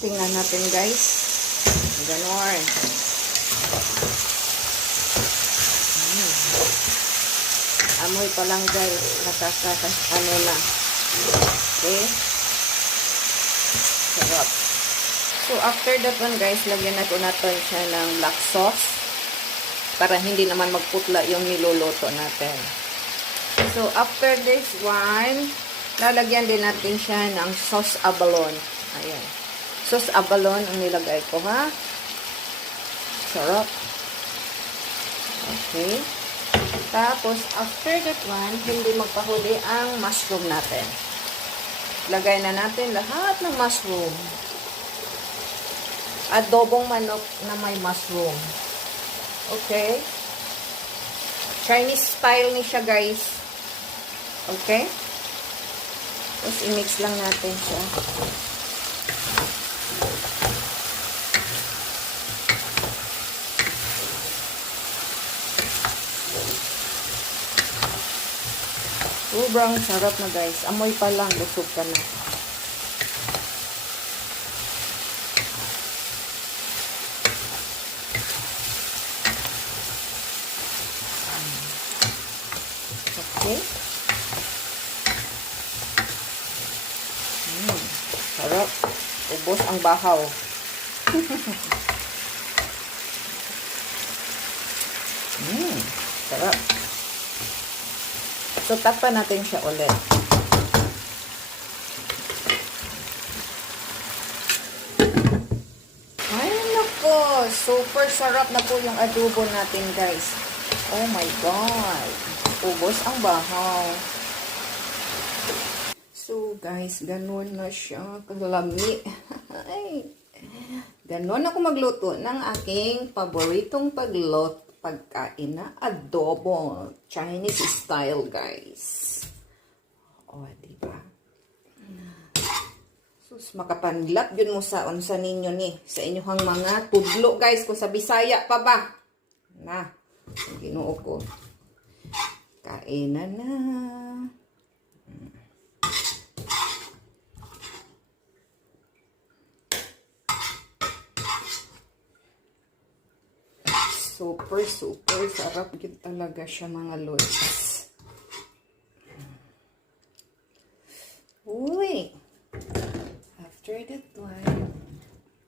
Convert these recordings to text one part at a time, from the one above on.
Tingnan natin guys. Ganon. Amoy pa lang guys. Ano na. Okay. Sarap. So after that one guys, lagyan natin siya ng black sauce. Para hindi naman magputla yung niluluto natin. So after this one, lalagyan din natin siya ng sauce abalone. Ayan. Sauce abalone ang nilagay ko, ha? Sarap. Okay. Tapos, after that one, hindi magpahuli ang mushroom natin. Lagay na natin lahat ng mushroom. Adobong manok na may mushroom. Okay? Chinese style ni siya, guys. Okay? Tapos, i-mix lang natin siya. Sobrang sarap na guys. Amoy pa lang, busog ka na. Okay. Sarap. Ubos ang bahaw. Sarap. So, tapan natin siya ulit. Ay, nako. Super sarap na po yung adobo natin, guys. Oh my God. Ubos ang bahaw. So, guys, ganun na siya. Kalami. Ay. Ganun ako magluto ng aking paboritong pagkain na adobo. Chinese style, guys. O, diba? Sus, makapanlap yun mo sa unsa ninyo ni. Sa inyong mga tudlo, guys. Kung sa Bisaya pa ba? Na, Ginoo ko. Kainan na. Super, super sarap yun talaga siya, mga lods. Uy! After that one,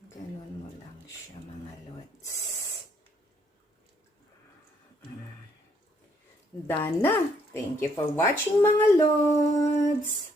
ganun mo lang siya, mga lods. Done na. Thank you for watching, mga lods.